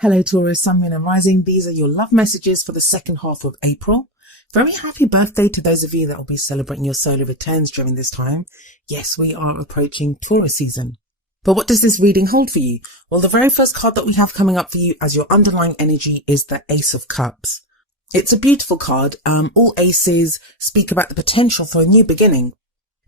Hello Taurus, Sun, Moon and Rising. These are your love messages for the second half of April. Very happy birthday to those of you that will be celebrating your solar returns during this time. Yes, we are approaching Taurus season. But what does this reading hold for you? Well, the very first card that we have coming up for you as your underlying energy is the Ace of Cups. It's a beautiful card. All aces speak about the potential for a new beginning.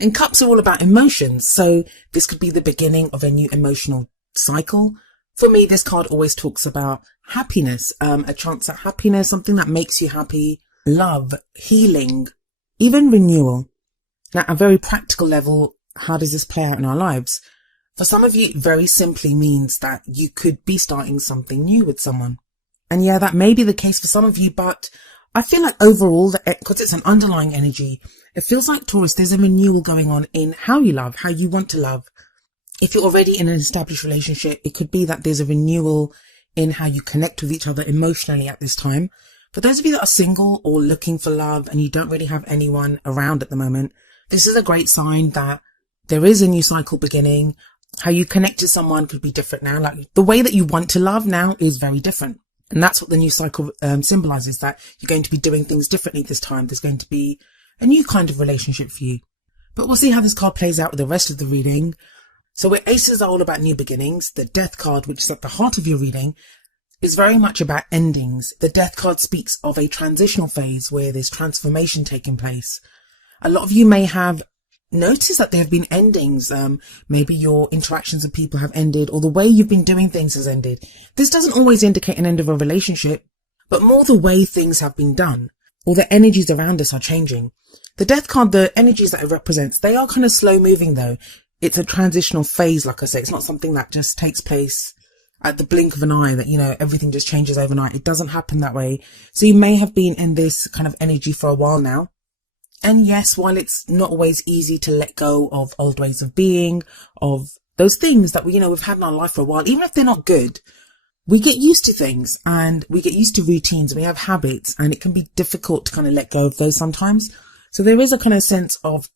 And cups are all about emotions, so this could be the beginning of a new emotional cycle. For me, this card always talks about happiness, a chance at happiness, something that makes you happy, love, healing, even renewal. Now, at a very practical level, how does this play out in our lives? For some of you, it very simply means that you could be starting something new with someone. And yeah, that may be the case for some of you, but I feel like overall, because it's an underlying energy, it feels like Taurus, there's a renewal going on in how you love, how you want to love. If you're already in an established relationship, it could be that there's a renewal in how you connect with each other emotionally at this time. For those of you that are single or looking for love and you don't really have anyone around at the moment, this is a great sign that there is a new cycle beginning. How you connect to someone could be different now. Like the way that you want to love now is very different. And that's what the new cycle symbolizes, that you're going to be doing things differently this time. There's going to be a new kind of relationship for you. But we'll see how this card plays out with the rest of the reading. So where aces are all about new beginnings, the death card, which is at the heart of your reading, is very much about endings. The death card speaks of a transitional phase where there's transformation taking place. A lot of you may have noticed that there have been endings. Maybe your interactions with people have ended, or the way you've been doing things has ended. This doesn't always indicate an end of a relationship, but more the way things have been done, or the energies around us are changing. The death card, the energies that it represents, they are kind of slow moving though. It's a transitional phase, like I say. It's not something that just takes place at the blink of an eye, that, everything just changes overnight. It doesn't happen that way. So you may have been in this kind of energy for a while now. And yes, while it's not always easy to let go of old ways of being, of those things that we've had in our life for a while, even if they're not good, we get used to things and we get used to routines and we have habits, and it can be difficult to kind of let go of those sometimes. So there is a kind of sense of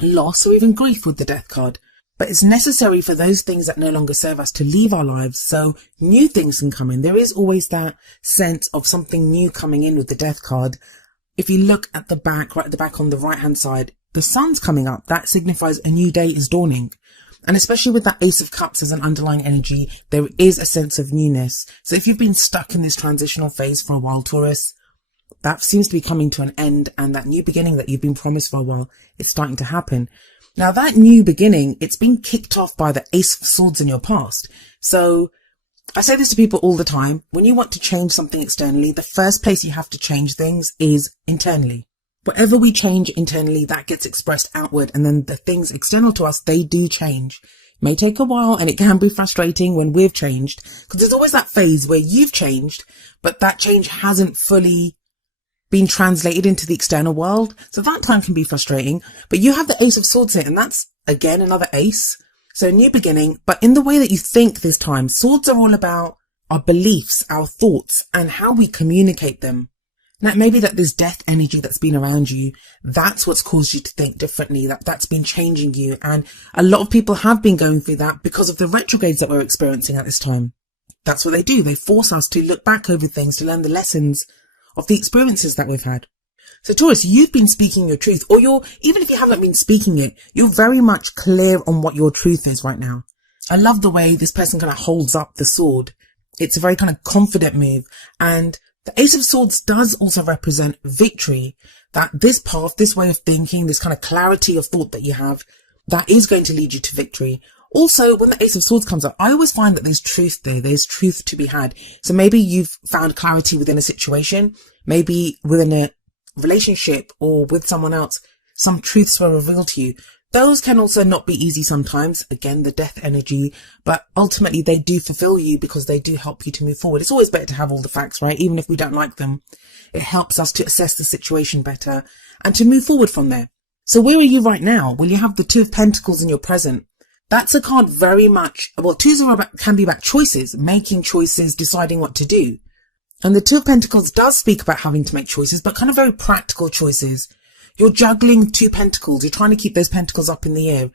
loss or even grief with the death card, but it's necessary for those things that no longer serve us to leave our lives so new things can come in. There is always that sense of something new coming in with the death card. If you look at the back, right at the back on the right hand side, the sun's coming up. That signifies a new day is dawning. And especially with that Ace of Cups as an underlying energy, there is a sense of newness. So if you've been stuck in this transitional phase for a while, Taurus, that seems to be coming to an end, and that new beginning that you've been promised for a while is starting to happen. Now that new beginning, it's been kicked off by the Ace of Swords in your past. So I say this to people all the time. When you want to change something externally, the first place you have to change things is internally. Whatever we change internally, that gets expressed outward, and then the things external to us, they do change. It may take a while, and it can be frustrating when we've changed, because there's always that phase where you've changed, but that change hasn't fully been translated into the external world. So that time can be frustrating, but you have the Ace of Swords here, and that's again another ace. So new beginning, but in the way that you think this time. Swords are all about our beliefs, our thoughts, and how we communicate them. Now, maybe that this death energy that's been around you, that's what's caused you to think differently, that's been changing you. And a lot of people have been going through that because of the retrogrades that we're experiencing at this time. That's what they do. They force us to look back over things, to learn the lessons of the experiences that we've had. So Taurus, you've been speaking your truth, or even if you haven't been speaking it, you're very much clear on what your truth is right now. I love the way this person kind of holds up the sword. It's a very kind of confident move. And the Ace of Swords does also represent victory, that this path, this way of thinking, this kind of clarity of thought that you have, that is going to lead you to victory. Also, when the Ace of Swords comes up, I always find that there's truth there. There's truth to be had. So maybe you've found clarity within a situation, maybe within a relationship or with someone else, some truths were revealed to you. Those can also not be easy sometimes. Again, the death energy, but ultimately they do fulfill you because they do help you to move forward. It's always better to have all the facts, right? Even if we don't like them, it helps us to assess the situation better and to move forward from there. So where are you right now? Well, you have the Two of Pentacles in your present. That's a card very much, well, twos can be about choices, making choices, deciding what to do. And the Two of Pentacles does speak about having to make choices, but kind of very practical choices. You're juggling two pentacles. You're trying to keep those pentacles up in the air.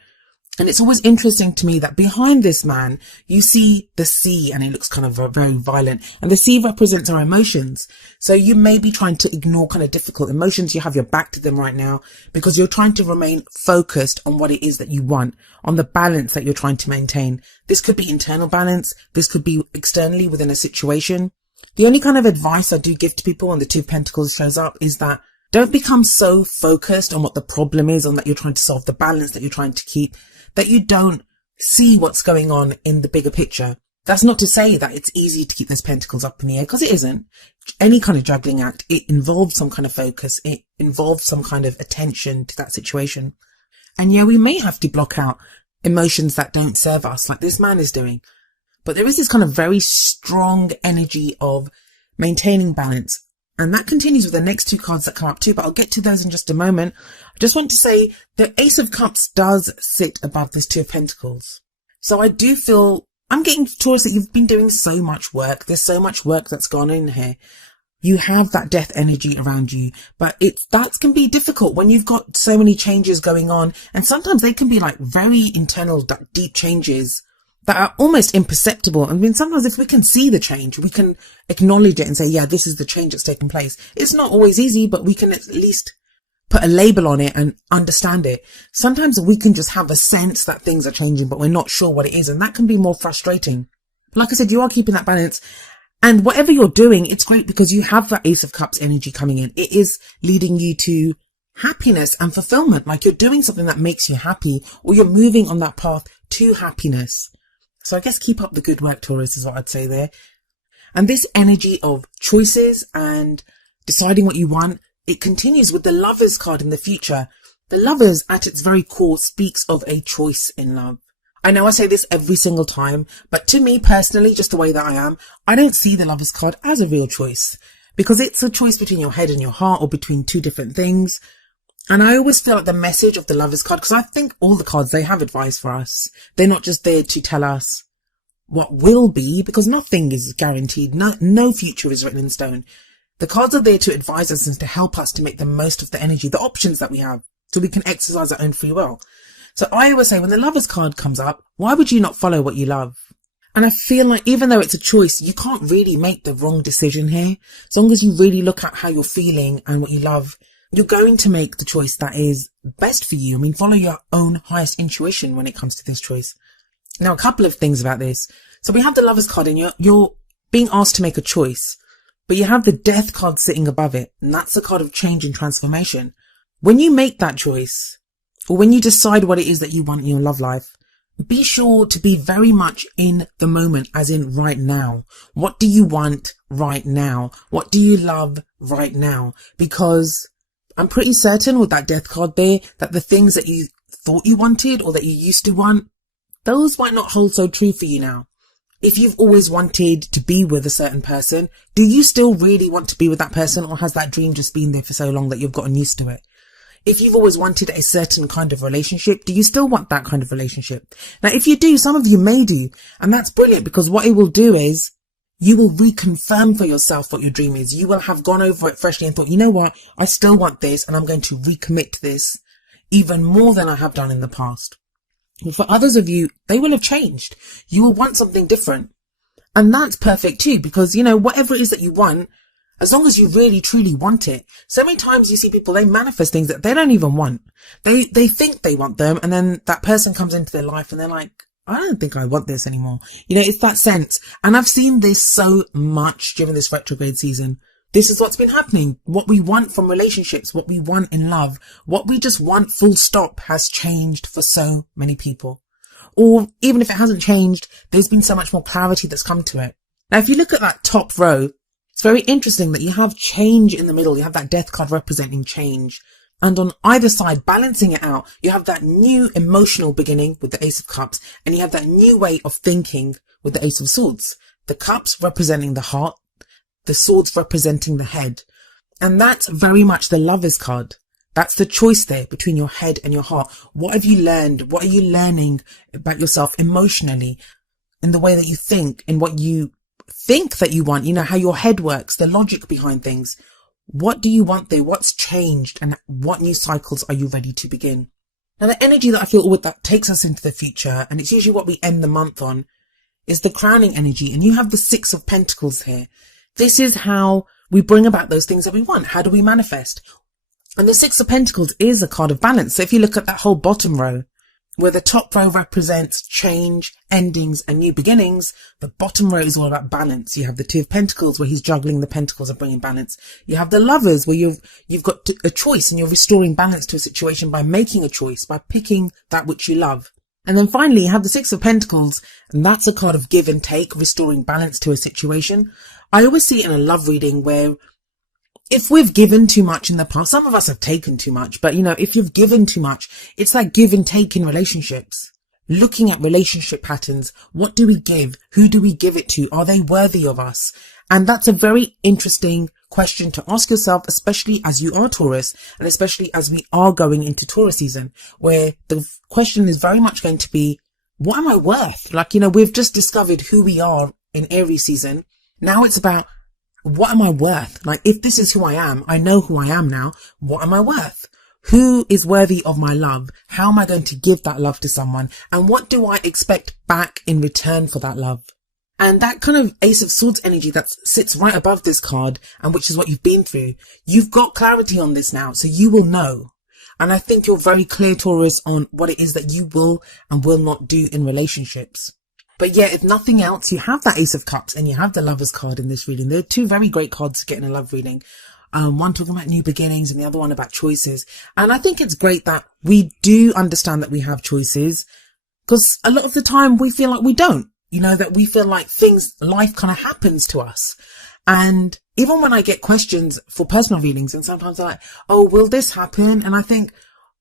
And it's always interesting to me that behind this man, you see the sea, and it looks kind of very violent. And the sea represents our emotions. So you may be trying to ignore kind of difficult emotions. You have your back to them right now because you're trying to remain focused on what it is that you want, on the balance that you're trying to maintain. This could be internal balance. This could be externally within a situation. The only kind of advice I do give to people when the Two of Pentacles shows up is that don't become so focused on what the problem is, on that you're trying to solve, the balance that you're trying to keep, that you don't see what's going on in the bigger picture. That's not to say that it's easy to keep those pentacles up in the air, because it isn't. Any kind of juggling act, it involves some kind of focus. It involves some kind of attention to that situation. And yeah, we may have to block out emotions that don't serve us, like this man is doing. But there is this kind of very strong energy of maintaining balance. And that continues with the next two cards that come up too, but I'll get to those in just a moment. I just want to say the Ace of Cups does sit above this Two of Pentacles. So I do feel, I'm getting, Taurus, that you've been doing so much work. There's so much work that's gone in here. You have that death energy around you, but that can be difficult when you've got so many changes going on. And sometimes they can be like very internal, deep changes that are almost imperceptible. I mean, sometimes if we can see the change, we can acknowledge it and say, yeah, this is the change that's taken place. It's not always easy, but we can at least put a label on it and understand it. Sometimes we can just have a sense that things are changing, but we're not sure what it is. And that can be more frustrating. Like I said, you are keeping that balance. And whatever you're doing, it's great because you have that Ace of Cups energy coming in. It is leading you to happiness and fulfillment. Like you're doing something that makes you happy, or you're moving on that path to happiness. So I guess keep up the good work, Taurus, is what I'd say there. And this energy of choices and deciding what you want, it continues with the Lovers card in the future. The Lovers, at its very core, speaks of a choice in love. I know I say this every single time, but to me personally, just the way that I am, I don't see the Lovers card as a real choice, because it's a choice between your head and your heart, or between two different things. And I always feel like the message of the Lovers card, because I think all the cards, they have advice for us. They're not just there to tell us what will be, because nothing is guaranteed. No future is written in stone. The cards are there to advise us and to help us to make the most of the energy, the options that we have, so we can exercise our own free will. So I always say, when the Lovers card comes up, why would you not follow what you love? And I feel like even though it's a choice, you can't really make the wrong decision here. As long as you really look at how you're feeling and what you love, you're going to make the choice that is best for you. I mean, follow your own highest intuition when it comes to this choice. Now, a couple of things about this. So we have the Lovers card, and you're being asked to make a choice, but you have the Death card sitting above it. And that's the card of change and transformation. When you make that choice, or when you decide what it is that you want in your love life, be sure to be very much in the moment, as in right now. What do you want right now? What do you love right now? Because I'm pretty certain with that Death card there that the things that you thought you wanted, or that you used to want, those might not hold so true for you now. If you've always wanted to be with a certain person, do you still really want to be with that person, or has that dream just been there for so long that you've gotten used to it? If you've always wanted a certain kind of relationship, do you still want that kind of relationship? Now, if you do, some of you may do, and that's brilliant, because what it will do is you will reconfirm for yourself what your dream is. You will have gone over it freshly and thought, you know what, I still want this, and I'm going to recommit to this even more than I have done in the past. For others of you, they will have changed. You will want something different. And that's perfect too, because, you know, whatever it is that you want, as long as you really truly want it. So many times you see people, they manifest things that they don't even want. They think they want them, and then that person comes into their life and they're like, I don't think I want this anymore. You know, it's that sense. And I've seen this so much during this retrograde season. This is what's been happening. What we want from relationships, what we want in love, what we just want full stop has changed for so many people. Or even if it hasn't changed, there's been so much more clarity that's come to it. Now, if you look at that top row, it's very interesting that you have change in the middle. You have that Death card representing change. And on either side, balancing it out, you have that new emotional beginning with the Ace of Cups, and you have that new way of thinking with the Ace of Swords. The cups representing the heart, the swords representing the head. And that's very much the Lovers card. That's the choice there between your head and your heart. What have you learned? What are you learning about yourself emotionally, in the way that you think, in what you think that you want, you know, how your head works, the logic behind things. What do you want there? What's changed, and what new cycles are you ready to begin? Now, the energy that I feel that takes us into the future, and it's usually what we end the month on, is the crowning energy. And you have the Six of Pentacles here. This is how we bring about those things that we want. How do we manifest? And the Six of Pentacles is a card of balance. So if you look at that whole bottom row, where the top row represents change, endings, and new beginnings, the bottom row is all about balance. You have the Two of Pentacles, where he's juggling the pentacles and bringing balance. You have the Lovers, where you've got a choice and you're restoring balance to a situation by making a choice, by picking that which you love. And then finally, you have the Six of Pentacles, and that's a card of give and take, restoring balance to a situation. I always see it in a love reading where if we've given too much in the past, some of us have taken too much, but if you've given too much, it's like give and take in relationships. Looking at relationship patterns, what do we give? Who do we give it to? Are they worthy of us? And that's a very interesting question to ask yourself, especially as you are Taurus, and especially as we are going into Taurus season, where the question is very much going to be, what am I worth? We've just discovered who we are in Aries season. Now it's about, what am I worth? If this is who I am, I know who I am now. What am I worth? Who is worthy of my love? How am I going to give that love to someone? And what do I expect back in return for that love? And that kind of Ace of Swords energy that sits right above this card, and which is what you've been through. You've got clarity on this now, so you will know. And I think you're very clear, Taurus, on what it is that you will and will not do in relationships. But yeah, if nothing else, you have that Ace of Cups and you have the Lovers card in this reading. They're two very great cards to get in a love reading. One talking about new beginnings and the other one about choices. And I think it's great that we do understand that we have choices, because a lot of the time we feel like we don't, that we feel like life kind of happens to us. And even when I get questions for personal readings, and sometimes they're like, oh, will this happen? And I think,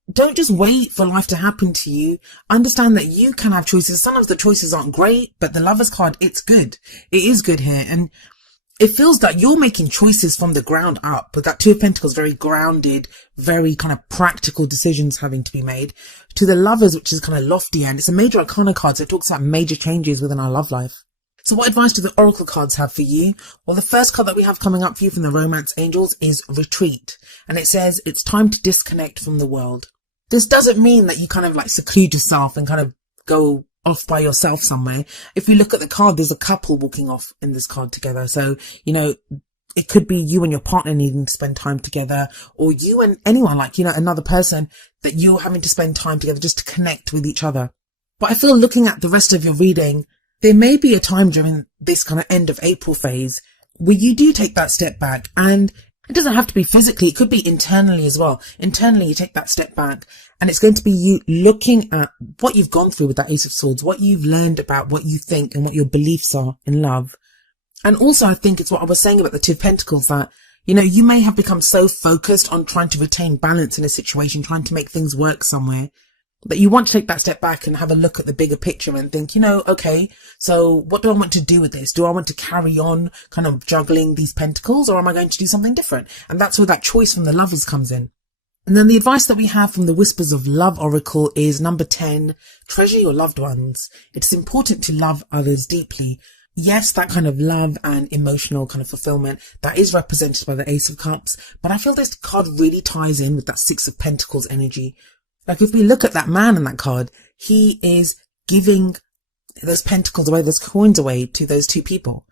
don't just wait for life to happen to you. Understand that you can have choices. Some of the choices aren't great, but the Lovers card, it's good. It is good here. And it feels that you're making choices from the ground up, with that Two of Pentacles, very grounded, very kind of practical decisions having to be made, to the Lovers, which is kind of lofty, and it's a major arcana card, so it talks about major changes within our love life. So what advice do the Oracle cards have for you? Well, the first card that we have coming up for you from the Romance Angels is Retreat. And it says it's time to disconnect from the world. This doesn't mean that you kind of seclude yourself and kind of go off by yourself somewhere. If we look at the card, there's a couple walking off in this card together. So, it could be you and your partner needing to spend time together, or you and anyone, another person that you're having to spend time together just to connect with each other. But I feel, looking at the rest of your reading, there may be a time during this kind of end of April phase where you do take that step back, and it doesn't have to be physically. It could be internally as well. Internally, you take that step back, and it's going to be you looking at what you've gone through with that Ace of Swords, what you've learned about what you think and what your beliefs are in love. And also, I think it's what I was saying about the Two of Pentacles, that, you may have become so focused on trying to retain balance in a situation, trying to make things work somewhere, that you want to take that step back and have a look at the bigger picture and think, okay, so what do I want to do with this? Do I want to carry on kind of juggling these pentacles, or am I going to do something different? And that's where that choice from the Lovers comes in. And then the advice that we have from the Whispers of Love Oracle is number 10, treasure your loved ones. It's important to love others deeply. Yes, that kind of love and emotional kind of fulfillment, that is represented by the Ace of Cups. But I feel this card really ties in with that Six of Pentacles energy. If we look at that man in that card, he is giving those pentacles away, those coins away to those two people.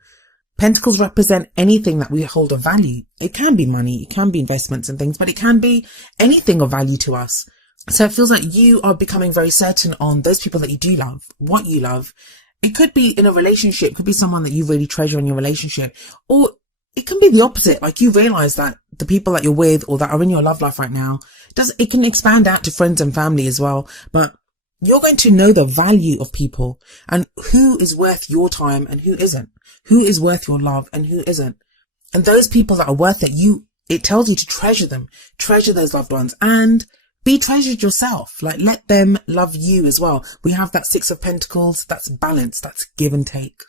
Pentacles represent anything that we hold of value. It can be money, it can be investments and things, but it can be anything of value to us. So it feels like you are becoming very certain on those people that you do love, what you love. It could be in a relationship, it could be someone that you really treasure in your relationship, or it can be the opposite. You realize that the people that you're with or that are in your love life right now, it can expand out to friends and family as well. But you're going to know the value of people and who is worth your time and who isn't, who is worth your love and who isn't. And those people that are worth it, it tells you to treasure them, treasure those loved ones, and be treasured yourself. Let them love you as well. We have that Six of Pentacles. That's balance. That's give and take.